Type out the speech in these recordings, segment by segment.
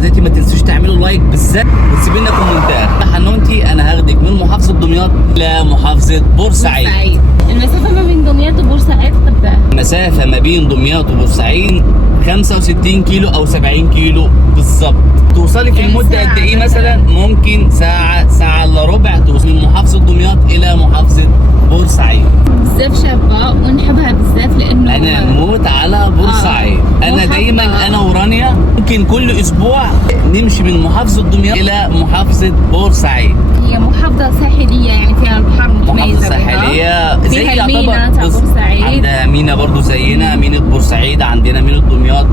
واخواتاتي ما تنسوش تعملوا لايك بالذات وتسيبوا لنا كومنتات. حنونتي انا هاخدك من محافظه دمياط لمحافظه بورسعيد. المسافه ما بين دمياط وبورسعيد قد ايه؟ المسافه ما بين دمياط وبورسعيد 65 كيلو او 70 كيلو بالظبط. توصلي في المده قد ايه مثلا؟ ممكن ساعه الا ربع توصلي من محافظه دمياط الى محافظه بورسعيد. بزاف شابه ونحبها بزاف لانه انا نموت على بورسعيد. انا دايما انا ورانيا ممكن كل اسبوع نمشي من محافظه دمياط الى محافظه بورسعيد. هي محافظه ساحليه يعني فيها البحر متميزه. محافظه ساحليه زي المينا تاع بورسعيد. عندها مينا برضو زينا، مينا بورسعيد، عندنا مينا دمياط.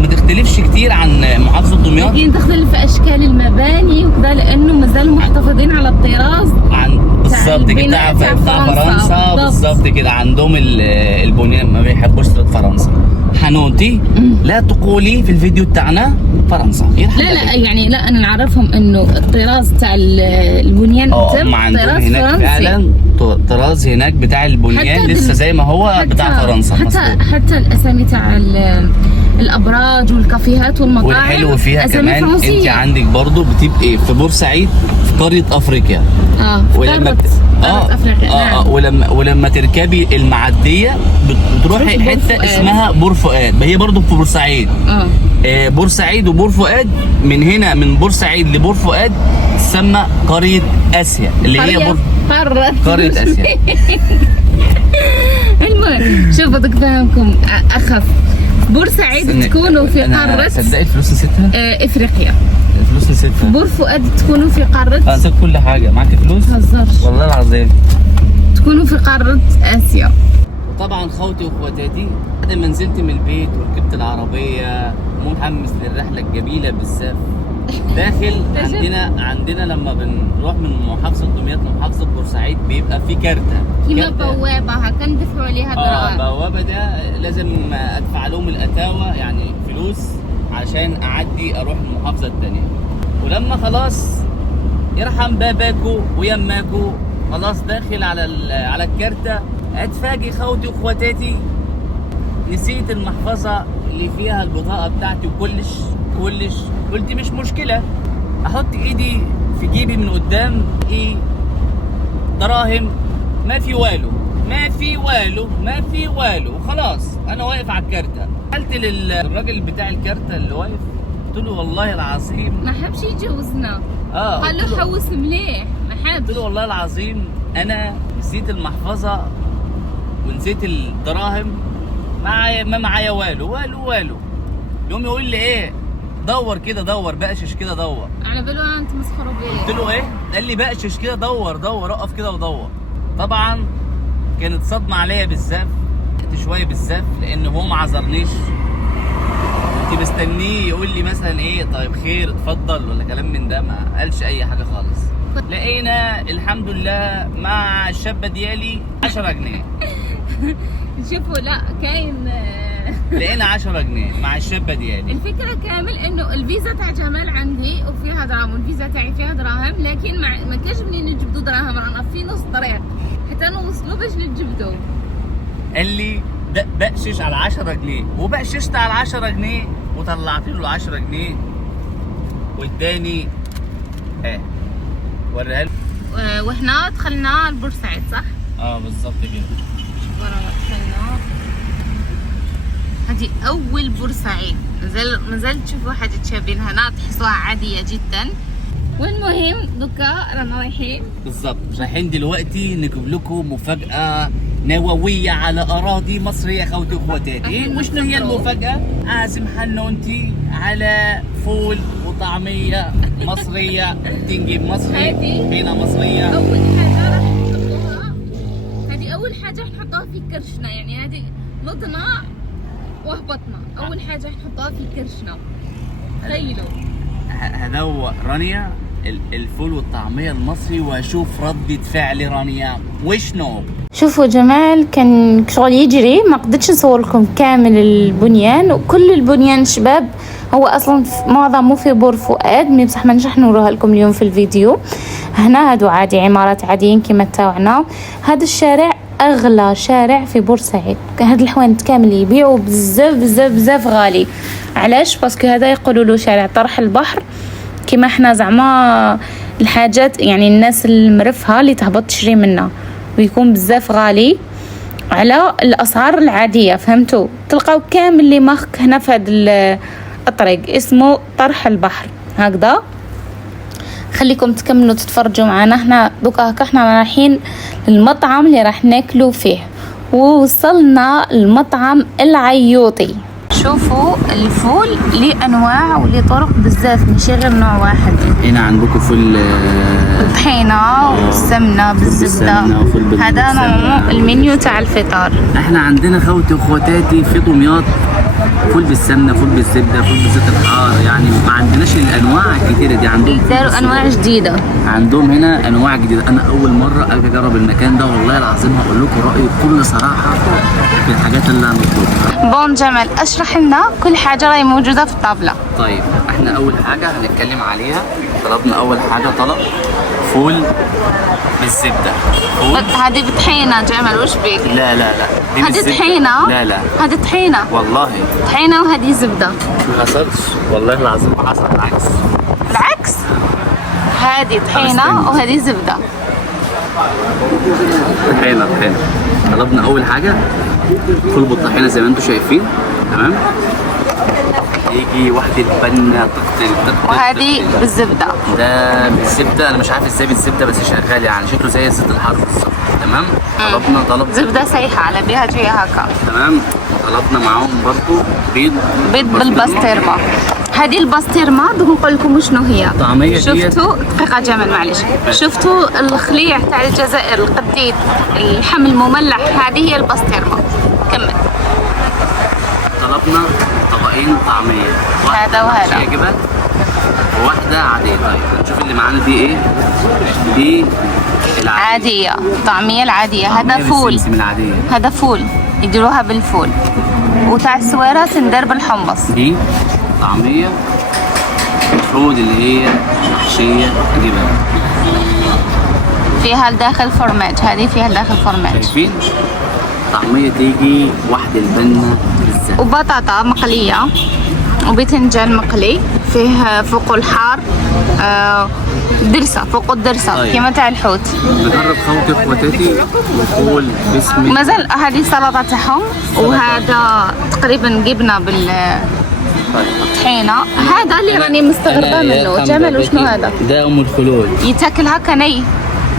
ما تختلفش كتير عن محافظه دمياط، لكن تختلف في اشكال المباني وكذا لانه مازالوا محتفظين على الطراز عن بالظبط كده بتاع فرنسا. بالظبط كده عندهم البنيان ما بيحبوش فرنسا. حنوتي لا تقولي في الفيديو بتاعنا فرنسا. لا يعني لا انا نعرفهم انه الطراز تاع البنيان تم طراز هناك فعلا طراز هناك بتاع البنيان لسه زي ما هو بتاع فرنسا. حتى الاسامي تاع الابراج والكافيهات والمطاعم والحلو فيها كمان فرنسية. انت عندك برضو بتبقي في بورسعيد في قريه افريقيا. ولما افريقيا ولما تركبي المعديه بتروحي حته اسمها بور فؤاد، هي برضو في بورسعيد. بورسعيد وبور فؤاد، من هنا من بورسعيد لبور فؤاد تسمى قريه اسيا اللي هي قريه اسيا. المهم شوف بدك فهمكم اخف. بورسعيد تكونوا في قاره، صدقي الفلوس نسيتها. افريقيا الفلوس نسيتها. بور فؤاد تكونوا في قاره، نسيت كل حاجه. معاكي فلوس؟ ما تهزرش والله العظيم. تكونوا في قاره اسيا. وطبعا خوتي واخواتاتي بعد ما نزلت من البيت وركبت العربيه متحمس للرحله الجميله بالزاف. داخل عندنا لما بنروح من محافظه دمياط لمحافظه بورسعيد بيبقى في كارته كيما بوابه كندفعوا عليها دراهم. بوابه ده لازم ادفع لهم الاتاوه يعني فلوس عشان اعدي اروح المحافظه الثانيه. ولما خلاص يرحم باباكو ويماكو خلاص داخل على الكارته، اتفاجئ خوتي واخواتاتي نسيت المحفظه اللي فيها البطاقه بتاعتي وكلش. قلت مش مشكله، احط ايدي في جيبي من قدام دراهم ما في والو وخلاص. انا واقف على الكارته، قلت للراجل بتاع الكارته اللي واقف قلت له والله العظيم ما حبش يجوزنا. قال له حوس مليح ما حبش. قلت له والله العظيم انا نسيت المحفظه ونسيت الدراهم، ما معايا والو. يوم يقول لي ايه دور كده، دور بقشش كده، دور. على باله انت مسخره بيه. قلت له ايه؟ قال لي بقشش كده، دور اقف كده ودور. طبعا كانت صدمه عليا بالزاف شويه بالزاف لان هو ما عذرنيش. كنت مستنيه يقول لي مثلا ايه طيب خير اتفضل ولا كلام من ده، ما قالش اي حاجه خالص. لقينا الحمد لله مع الشابه ديالي 10 جنيه. شوفوا لا كاين لقينا 10 جنيه مع الشابه ديالي. الفكره كامل انه الفيزا تاع جمال عندي وفيها دراهم والفيزا تاعي فيها دراهم، لكن ما كاش منين نجبدوا دراهم، رانا في نص طريق حتى نوصلوا باش نجبدوا. قال لي بقشش على 10 جنيه وبقششت على 10 جنيه وطلعت له 10 جنيه والتاني وريها له. واحنا دخلنا لبورسعيد صح؟ بالظبط كده. ورانا دخلنا هذه اول بورسعيد، مازال تشوفوا حاجه تشابهها هنا تحسوها عاديه جدا. والمهم دوكا رانا رايحين بالظبط، رايحين دلوقتي نجيب لكم مفاجاه نوويه على اراضي مصريه خوتي واخواتاتي. وشنو هي المفاجاه؟ عازم حنونتي على فول وطعميه مصريه تنجيب مصري هنا مصريه. اول حاجه راح نحطوها، هذه اول حاجه نحطوها في كرشنا، يعني هذه نضنا وهبطنا. اول حاجه نحطوها في كرشنا. تخيلوا هذا هو رانيا الفول والطعميه المصري، واشوف ردة فعل رانيا وشنو. شوفوا جمال كان شغل يجري، ما قدرتش نصور لكم كامل البنيان وكل البنيان شباب. هو اصلا معظمه في بور فؤاد، بصح ما نجح نوروها لكم اليوم في الفيديو. هنا هادو عادي عمارات عاديين كما تاوعنا. هذا الشارع اغلى شارع في بورسعيد. هاد الحوانت كامل يبيعوا بزاف بزاف بزاف غالي. علاش؟ باسكو هذا يقولوا له شارع طرح البحر، كيما احنا زعما الحاجات يعني الناس المرفهه اللي تهبط تشري منا، ويكون بزاف غالي على الاسعار العاديه. فهمتوا؟ تلقاو كامل اللي مارك هنا في هذا الطريق اسمه طرح البحر هكذا. خليكم تكملوا تتفرجوا معنا. احنا دوكا هكا احنا رايحين للمطعم اللي راح ناكلوا فيه، ووصلنا المطعم العيوطي. شوفوا الفول ليه انواع وليه طرق بزاف، ماشي غير نوع واحد. هنا عندكم فول الطحينه والسمنه بالزبده. هذا نوع المنيو تاع الفطار. احنا عندنا خوتي وخواتاتي في دمياط فول بالسمنه، فول بالزبده، فول بالزيت الحار، يعني ما عندناش الانواع الكتيره دي. عندهم داروا انواع جديده، عندهم هنا انواع جديده. انا اول مره اجي اجرب المكان ده، والله العظيم هقول لكم رايي بكل صراحه في الحاجات اللي هنطلبها. بون جمال، اشرح لنا كل حاجه راهي موجوده في الطاوله. طيب احنا اول حاجه هنتكلم عليها، طلبنا اول حاجه طلب فول بالزبده. فول هذه بطحينه جمال، وش بيك؟ لا لا لا، دي هذه بالزبدة. طحينه. لا لا هذه طحينه والله، طحينه وهذه زبده. ما حصلش والله العظيم، ما حصل، العكس. بالعكس، هذه طحينه وهذه زبده. طحينه. طلبنا اول حاجه فول بالطحينه زي ما انتم شايفين، تمام. يجي واحده بنه تقطن. وهذه بالزبده. ده بالزبده، انا مش عارف ازاي بالزبده بس شغال، يعني شكله زي الزيت الحار بالظبط، تمام. طلبنا طلب زبده سايحه على بها جايه هكا، تمام. وطلبنا معاهم برضو بيض بالبسطرمه. هذه البسطرمه دوك نقول لكم شنو هي. طعميه. شفتوا دقيقه جمال معليش، شفتوا الخليع تاع الجزائر القديد، اللحم المملح، هذه هي البسطرمه. كمل. طلبنا طبقين طعميه، هذا وهذا، جبن وواحده عاديه. طيب نشوف اللي معانا دي ايه. دي العاديه، الطعميه العاديه. هذا فول، هذا فول يديروها بالفول، وتاع السويره تندر بالحمص. دي طعميه فود اللي هي محشيه جبن، فيها الداخل فورماج. هذه فيها الداخل فورماج. شايفين؟ طعميه تيجي واحده البنه بالزبده، وبطاطا مقليه، وبتنجان مقلي، فيه فوق الحار درسه، فوق الدرسه. طيب. كيما تاع الحوت. نجرب خوتي وخواتاتي وفول بسم الله. مازال هذه السلطه تاعهم، وهذا تقريبا جبنه بالطحينه. هذا اللي راني مستغربه منه جمال، وشنو هذا؟ ده ام الخلول. يتاكل هكا ني؟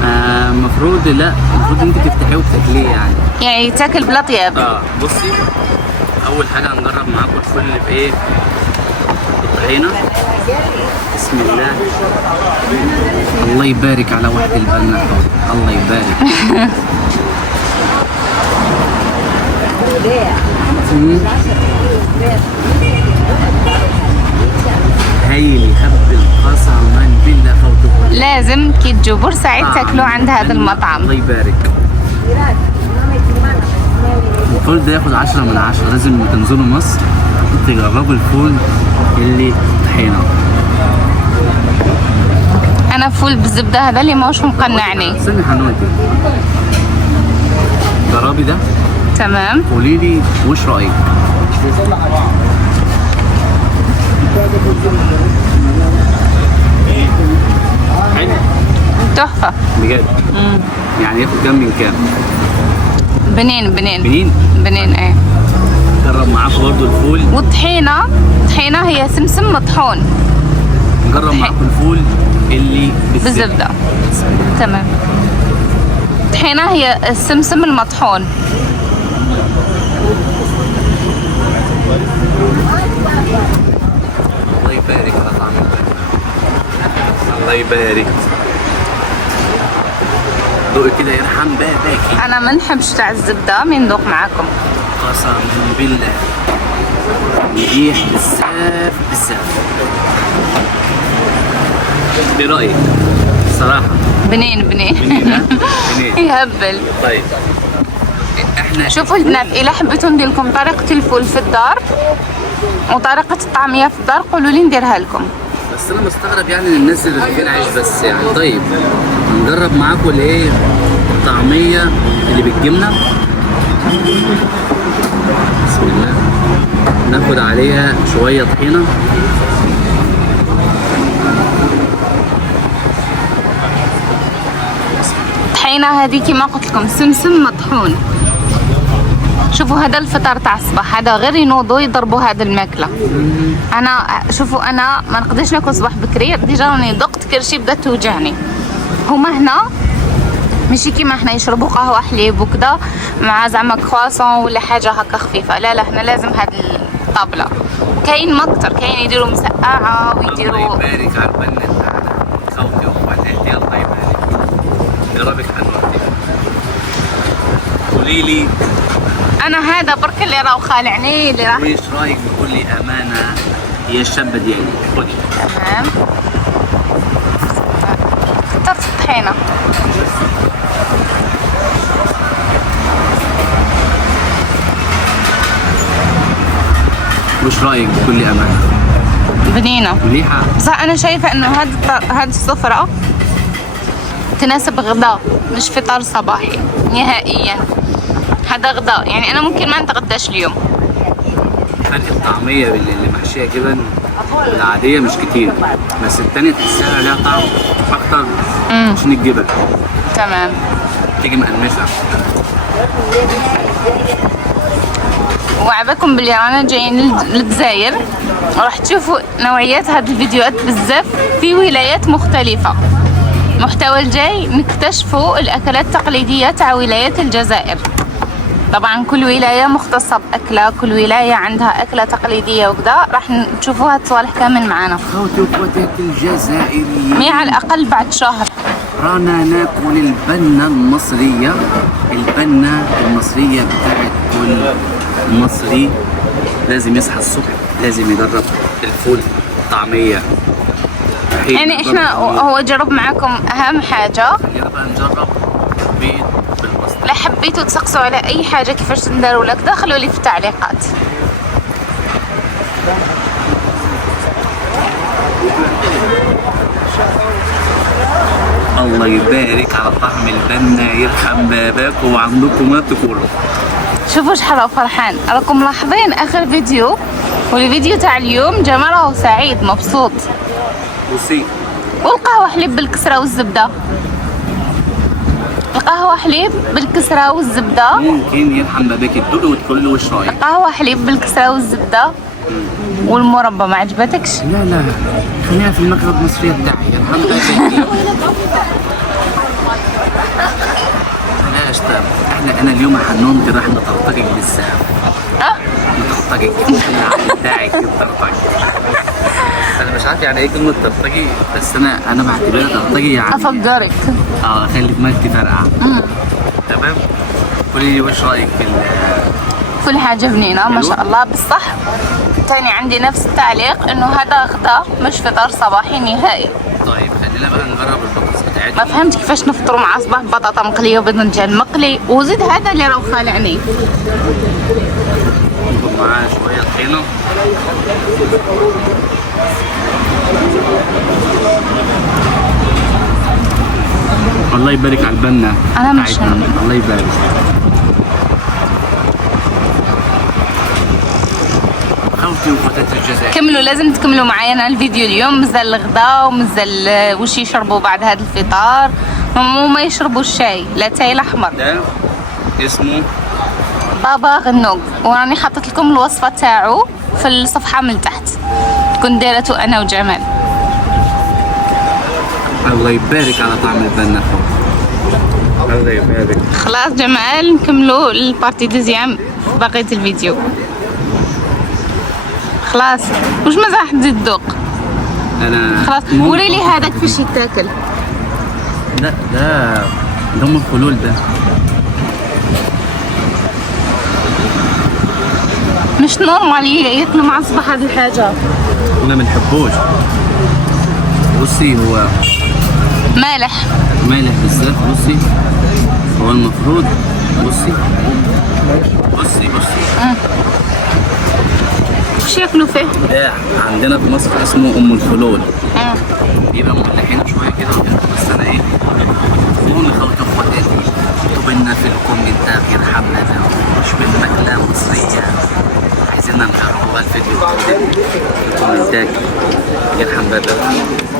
المفروض لا، المفروض انت تفتحيه وتاكليه يعني يتاكل بلا طياب. بصي، اول حاجه هنجرب معاكم الفول اللي بايه؟ بالطحينه. بسم الله. الله يبارك على واحد البنا، الله يبارك. هايل، يهبل قسما بالله فوتكم. لازم كي تجوا بورسعيد تاكلوا عند هذا المطعم. الله يبارك. الفول ده ياخد 10 من 10. لازم تنزلوا مصر تجربوا الفول اللي طحينه. انا فول بالزبده هذا اللي ماهوش مقنعني. استني حنوتي، جربي ده، تمام. قولي لي وش رايك. حلو تحفه بجد. يعني ياخد كام من كام؟ بنين ايه. نجرب معاكم برضو الفول والطحينه. الطحينه هي سمسم مطحون. نجرب معاكم الفول اللي بالزبده. تمام. الطحينه هي السمسم المطحون. الله يبارك على طعم البن. الله يبارك. دوقي كده يرحم باباكي. انا ما نحبش تاع الزبده، من ندوق معاكم. قسما بالله مليح بزاف بزاف. ايه رايك؟ صراحه بنين يهبل. طيب احنا شوفوا البنات، الى حبيتوا ندير لكم طريقه الفول في الدار وطريقه الطعميه في الدار قولوا لي نديرها لكم. بس انا مستغرب يعني الناس اللي فين عايش بس يعني. طيب نجرب معاكم الايه؟ الطعمية اللي بالجبنة. بسم الله. ناخد عليها شوية طحينة. طحينة هذه كما قلت لكم سمسم مطحون. شوفوا هذا الفطار تاع الصباح، هذا غير ينوضوا يضربوا هذا الماكله. انا شوفوا انا ما نقدرش ناكل صباح بكري، ديجا راني ضقت كرشي بدات توجعني. هما هنا ماشي كيما حنا يشربوا قهوه حليب وكذا مع زعما كرواسون ولا حاجه هكا خفيفه، لا هنا لازم هاد الطابله. كاين ما اكثر، كاين يديروا مسقعه ويديروا. الله يبارك على البنة تاعنا خوتي واخواتي، الله يبارك. جربك حنوتي. قولي لي انا هذا برك اللي راهو خالعني اللي راح. وايش رايك بكل امانه يا الشابه ديالي؟ خذي. تمام. كثرت الطحينه. وش رايك بكل امانه؟ بنينه مليحه. صح. انا شايفه انه هذه السفره تناسب غداء مش فطار صباحي نهائيا. هذا غداء، يعني انا ممكن ما نتغداش اليوم. فرق الطعميه اللي محشيه جبن العاديه مش كتير، بس التانية تحسها لها طعم اكتر عشان الجبن. تمام. تيجي مقرمشه. وعباكم بلي رانا جايين للجزائر، راح تشوفوا نوعيات هاد الفيديوهات بزاف في ولايات مختلفة. المحتوى الجاي نكتشفوا الأكلات التقليدية تاع ولايات الجزائر. طبعا كل ولاية مختصة بأكلة، كل ولاية عندها أكلة تقليدية وكذا، راح نشوفوا هاد الصوالح كامل معانا. خوتي واخواتي الجزائريين، مي على الأقل بعد شهر رانا ناكل البنة المصرية. البنة المصرية بتاعت كل مصري لازم يصحى الصبح لازم يجرب الفول طعمية. يعني احنا هو جرب معاكم أهم حاجة. خلينا بقى نجرب بيض بالبسطة. لا حبيتوا تسقسوا على أي حاجة كيفاش نداروا لك دخلوا لي في التعليقات. الله يبارك على طعم البنة، يرحم باباكم وعندكم ما تقولوا. شوفوا شحال هو فرحان. راكم ملاحظين اخر فيديو والفيديو تاع اليوم جمال راهو سعيد مبسوط. بصي والقهوه حليب بالكسره والزبده. القهوه حليب بالكسره والزبده. ممكن يرحم باباك تدوقي وتقول له وش رايك. قهوه حليب بالكسره والزبده. والمربى ما عجبتكش؟ لا خلينا في المكرة المصرية بتاعي، يرحم باباك. بلاش طب انا اليوم حنون راح نطرطقك بالسهم. نطرطقك بتاعك نطرطقك. انا مش عارف يعني ايه كلمة طرطقي، بس انا بعتبرها طرطقي يعني افجرك. اخلي دماغتي فرقع. تمام. قولي لي وش رايك في كل حاجة بنينة ما شاء الله. بالصح تاني عندي نفس التعليق انه هذا غدا مش فطار صباحي نهائي. طيب خلينا بقى نجرب البطاطس بتاعتنا. ما فهمت كيفاش نفطروا مع صباح بطاطا مقليه وباذنجان مقلي وزيد هذا اللي راهو خالعني. نحط معاه شويه طحينه. الله يبارك على البنه. انا مش الله يبارك. خوتي وخواتاتي الجزائر كملوا، لازم تكملوا معايا انا الفيديو اليوم. مازال الغداء ومازال وش يشربوا بعد هذا الفطار. هما يشربوا الشاي لاتاي الاحمر. ده اسمه بابا غنوج، وراني حطيت لكم الوصفه تاعو في الصفحه من تحت، كنت دايرته انا وجمال. الله يبارك على طعم البنه. الله يبارك. خلاص جمال نكملوا البارتي دوزيام في بقيه الفيديو. خلاص واش مازال حد تذوق؟ انا خلاص وري لي هذاك فاش يتاكل. لا ده ام الخلول ده. مش نورمال ياكلوا مع الصباح هذه الحاجه. انا ما نحبوش. بصي هو مالح بالذات. بصي هو المفروض بصي وش ياكلوا فيه؟ ده عندنا في مصر اسمه ام الخلول. بيبقى مملحينه شويه كده، بس انا ايه المهم خوتي واخواتاتي اكتبوا لنا في الكومنتات يرحم لنا مش من مكلة مصرية عايزين نجربوها الفيديو في الكومنتات يرحم بابا.